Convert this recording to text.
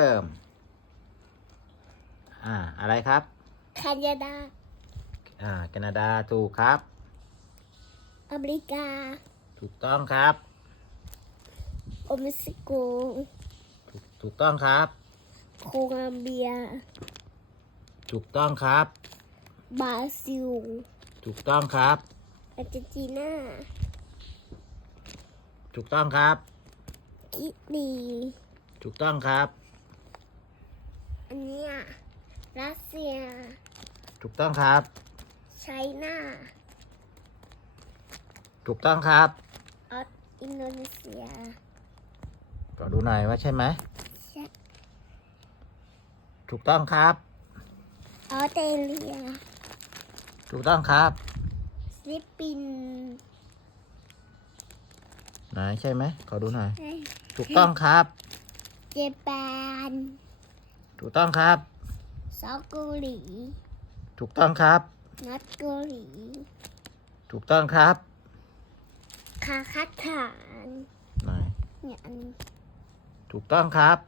เริ่ม อ่า อะไรครับแคนาดา อ่า แคนาดาถูกครับ อเมริกา ถูกต้องครับโอเม็กซิโกถูกถูกต้องครับ โคลัมเบีย ถูกต้องครับ บราซิล ถูกต้องครับ อาร์เจนตินาถูกต้องครับกินีถูกต้องครับอั นเนี้ยรัสเซีย ถูกต้องครับ ไชน่า ถูกต้องครับออสอินโดนีเซียขอดูหน่อยว่าใช่ไหม ใช่ถูกต้องครับ ออสเตรเลียถูกต้องครับฟิลิปปินส์ไหนใช่ไหมขอดูหน่อยเอ้ยถูกต้องครับเจแปน ถูกต้องครับเซาท์เกาหลีถูกต้องครับนอร์ทเกาหลีถูกต้องครับคาซัคสถานไหนเนี่ยอันนี้ถูกต้องครับ